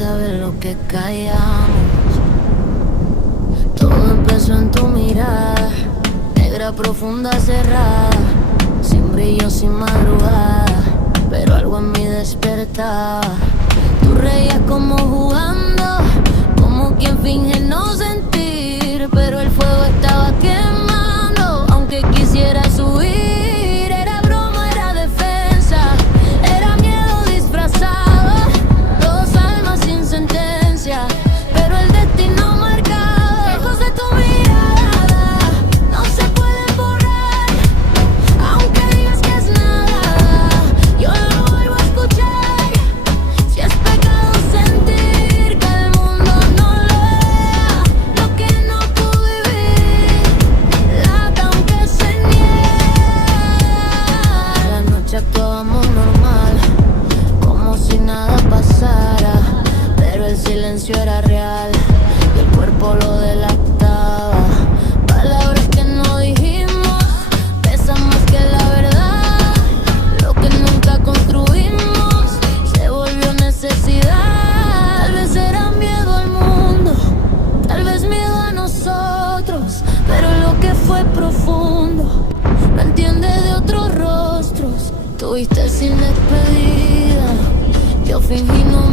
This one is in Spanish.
saber lo que callamos. Todo empezó en tu mirada, negra, profunda, cerrada, sin brillo, sin madrugada, pero algo en mí despertaba. Tú reías como jugando, como quien finge no sentir, pero el fuego estaba quemando, aunque quisiera huir. Era broma, era defensa, era miedo disfrazado, dos almas sin sentencia, pero el destino marcado. Lejos de tu mirada, no se pueden borrar, aunque digas que es nada, yo lo vuelvo a escuchar. Si es pecado sentir que el mundo no lo vea, lo que no pude vivir, lata aunque se niegue. La noche actuábamos normal, como si nada pasara, pero el silencio era real y el cuerpo lo delataba. Palabras que no dijimos pesan más que la verdad. Lo que nunca construimos se volvió necesidad. Tal vez era miedo al mundo, tal vez miedo a nosotros, pero lo que fue profundo no entiende de otros rostros. Tuviste sin despedida, yo fingí no